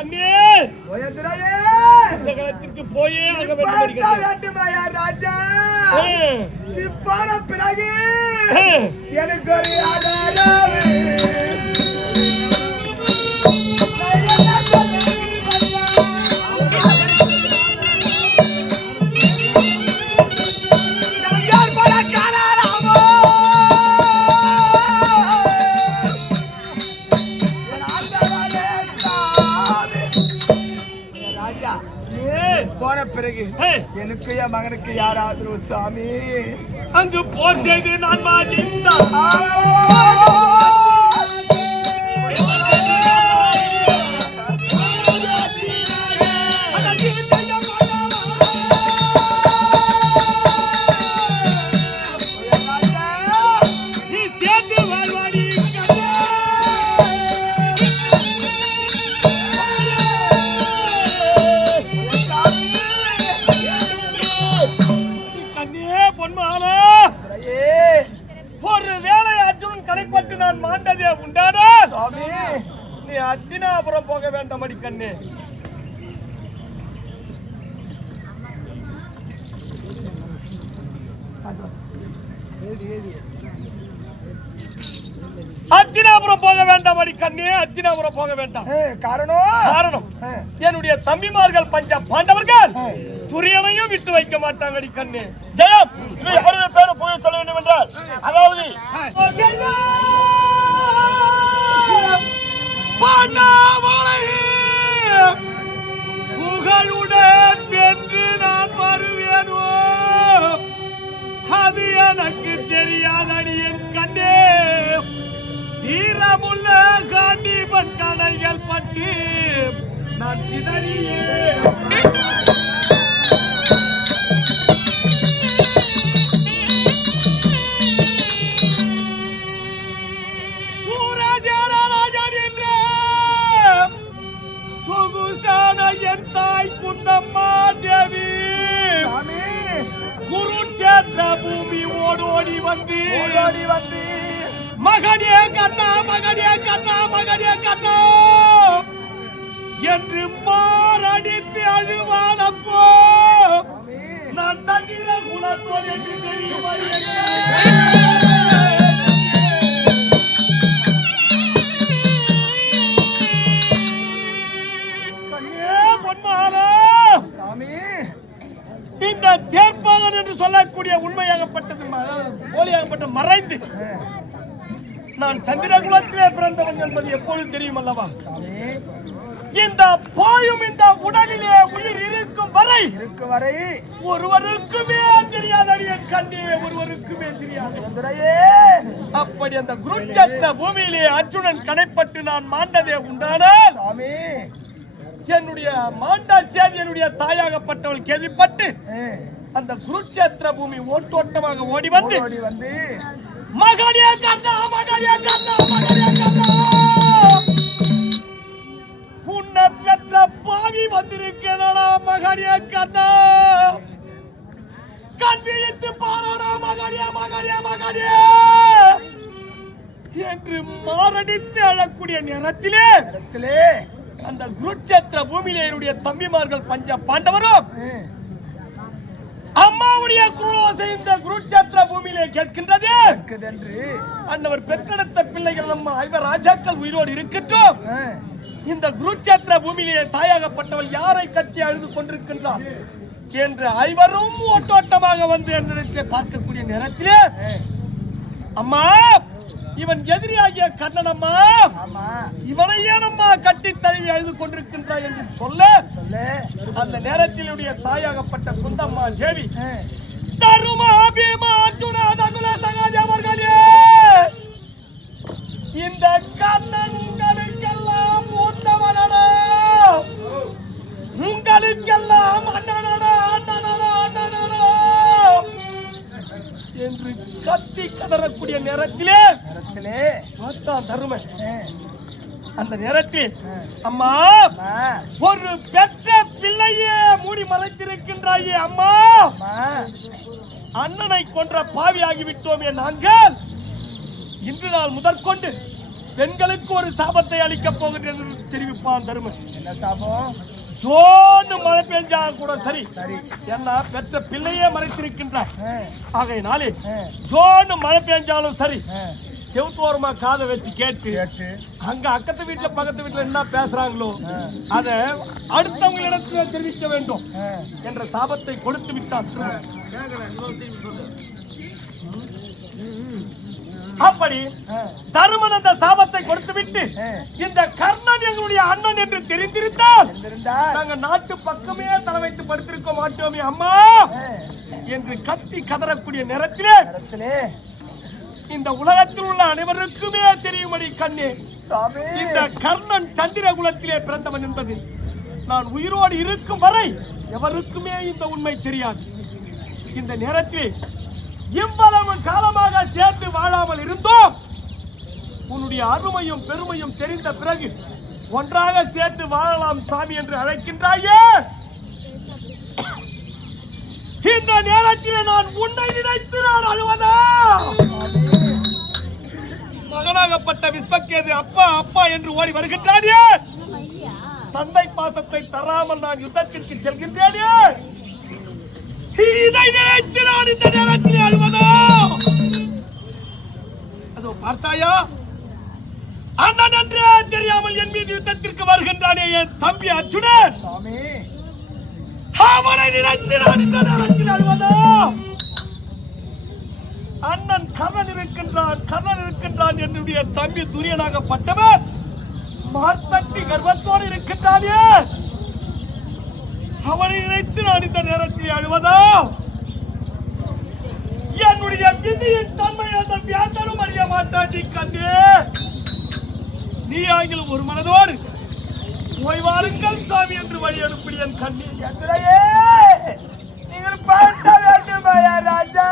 தம்பி இந்த களத்திற்கு போயே ஆக வேண்டும் ராஜா. பிறகு எனக்கு ஒரு ராஜா போன பிறகு எனக்கு என் மகனுக்கு யார் ஆதரவு சாமி? அங்கு போர் செய்து நான் மாட்டின்தான் பொன்மாலா. ஒரு வேளை அர்ஜுனன் கடைப்பட்டு நான் மாண்டதே உண்டாடா நீ அத்தினாபுரம் போக வேண்டாமடி கண்ணே. அத்தினாபுரம் போக வேண்டாமடி கண்ணே. அத்தினாபுரம் போக வேண்டாம். காரணம்? காரணம். என்னுடைய தம்பிமார்கள் பஞ்ச பாண்டவர்கள். துரியனையும் விட்டு வைக்க மாட்டாங்கடி கண்ணே. ஜெயம் யாருடைய பேரை போய் சொல்ல வேண்டும் என்றால் அதாவது சாமி குருட்சேத்திர பூமி ஓடோடி வந்து ஓடோடி வந்து மகனே கண்ணா மகனே கண்ணா மகனே கண்ணா. என்று மாரடித்து அழுவாதப்போ நான் தண்ணீர குலத்தோடு என்று தெரியுமா இந்த தேர்ப்பாளன் என்று சொல்லக்கூடிய உண்மையாகப்பட்டது போலியாகப்பட்ட மறைந்து நான் சந்திரகுலத்திலே பிறந்தவன் என்பது எப்பொழுது தெரியும் அல்லவா? இந்த பாயும் இந்த உடலிலே உயிர் இருக்கும் வரை இருக்கு வரை ஒருவருக்குமே தெரியாதடி என் கண்ணே ஒருவருக்குமே தெரியாது. துரையே அப்படி அந்த குருட்சேத்திர பூமியிலே அர்ஜுனன் கடைப்பட்டு நான் மாண்டதே உண்டானால் சாமி. என்னுடைய மாண்டா சேதி என்னுடைய தாயாகப்பட்டவள் கேள்விப்பட்டு அந்த குருட்சேத்திர பூமி ஓட்டோட்டமாக ஓடி வந்து மகனே கண்ணா மகனே கண்ணா மகனே கண்ணா! அழக்கூடிய நேரத்திலே இடத்திலே அந்த குருட்சேத்திர பூமியிலே என்னுடைய தம்பிமார்கள் பஞ்ச பாண்டவரும் அம்மாவுடைய குருவோசை இந்த குருட்சேத்திர பூமியிலே கேட்கின்றது. அன்னவர் பெற்றெடுத்த பிள்ளைகள் நம்ம ஐவர் ராஜாக்கள் உயிரோடு இருக்கட்டும் இந்த குருட்சேத்திர பூமியிலே தாயாகப்பட்டவள் யாரை கட்டி அழுது கொண்டிருக்கின்றார் என்று ஐவரும் ஓட்டோட்டமாக வந்து என்னிடத்தை பார்க்கக்கூடிய நேரத்திலே அம்மா இவன் எதிரியாகிய கண்ணன் அம்மா ஆமா. இவனை ஏனம்மா கட்டி தழுவி அழுது கொண்டிருக்கின்றாய் என்று சொல்ல. சொல்லு. அந்த நேரத்தில் என்னுடைய தாயாகப்பட்ட குந்தம்மா தேவி கதறக்கூடிய நேரத்திலே இடத்திலே பார்த்தான் தருமன் ஏ, அந்த நேரத்தில் அம்மா ஒரு பெற்ற பிள்ளையே மூடி மறைத்திருக்கின்றாயே அம்மா. அண்ணனை கொன்ற பாவியாகி விட்டோமே நாங்கள். இன்று நாள் முதற்கொண்டு பெண்களுக்கு ஒரு சாபத்தை அளிக்கப் போகின்றேன் என்று தெரிவிப்பான் தருமன். என்ன சாபம்? ஜோன்னு மழை பெஞ்சா கூட சரி. ஏன்னா பெற்ற பிள்ளையே மறைத்திருக்கின்றார். ஆகையினாலே ஜோன்னு மழை பெஞ்சாலும் சரி. செவுத்தோரமா காதை வச்சு கேட்டு கேட்டு. அங்க அக்கத்து வீட்டுல பக்கத்து வீட்டுல என்ன பேசுறாங்களோ அத அடுத்தவங்களிடத்துல தெரிவிக்க வேண்டும் என்ற சாபத்தை கொடுத்து விட்டான் அப்படி தருமன் அந்த சாபத்தை கொடுத்து விட்டு. இந்த கர்ணன் எங்களுடைய அண்ணன் என்று தெரிந்திருந்தால் நாங்க நாட்டு பக்கமே தலை வைத்து படுத்திருக்க மாட்டோமே அம்மா. என்று கத்தி கதறக்கூடிய நேரத்திலே இந்த உலகத்தில் உள்ள அனைவருக்குமே தெரியும்படி கண்ணே. இந்த கர்ணன் சந்திர குலத்திலே பிறந்தவன் என்பது நான் உயிரோடு இருக்கும் வரை எவருக்குமே இந்த உண்மை தெரியாது. இந்த நேரத்தில் இவ்வளவு காலமாக சேர்ந்து வாழாமல் இருந்தோம். உன்னுடைய அருமையும் பெருமையும் தெரிந்த பிறகு ஒன்றாக சேர்ந்து வாழலாம் சாமி என்று அழைக்கின்றாயே. இந்த நேரத்தில் நான் உன்னை நினைத்து நான் அழுவதா? மகனாகப்பட்ட விஸ்வக்கேது அப்பா அப்பா என்று ஓடி வருகின்றானே. தந்தை பாசத்தை தராமல் நான் யுத்தத்திற்கு செல்கின்றேனே. இதை நினைத்து நான் இந்த நேரத்தில் அழுவதோ அதோ பார்த்தாயா அண்ணன் என்றே தெரியாமல் என் மீது யுத்தத்திற்கு வருகின்றானே என் தம்பி அர்ஜுனன் சாமி அவனை நினைத்து நான் இந்த நேரத்தில் அழுவதோ அண்ணன் கர்ணன் இருக்கின்றான் கர்ணன் இருக்கின்றான் என்னுடைய தம்பி துரியனாக பட்டவர் மார்த்தட்டி கர்வத்தோடு இருக்கின்றானே? அவனை நினைத்து நான் இந்த நேரத்தில் அழுவதா? என்னுடைய விதியின் தன்மை அந்த வியாந்தனும் அறிய மாட்டான் நீ கண்டே நீ ஆகிலும் ஒரு மனதோடு ஓய்வாருங்கள் சாமி என்று வழி அனுப்பி என் கண்ணீர். எந்திரையே நீங்கள் பார்த்த வேண்டும் ராஜா.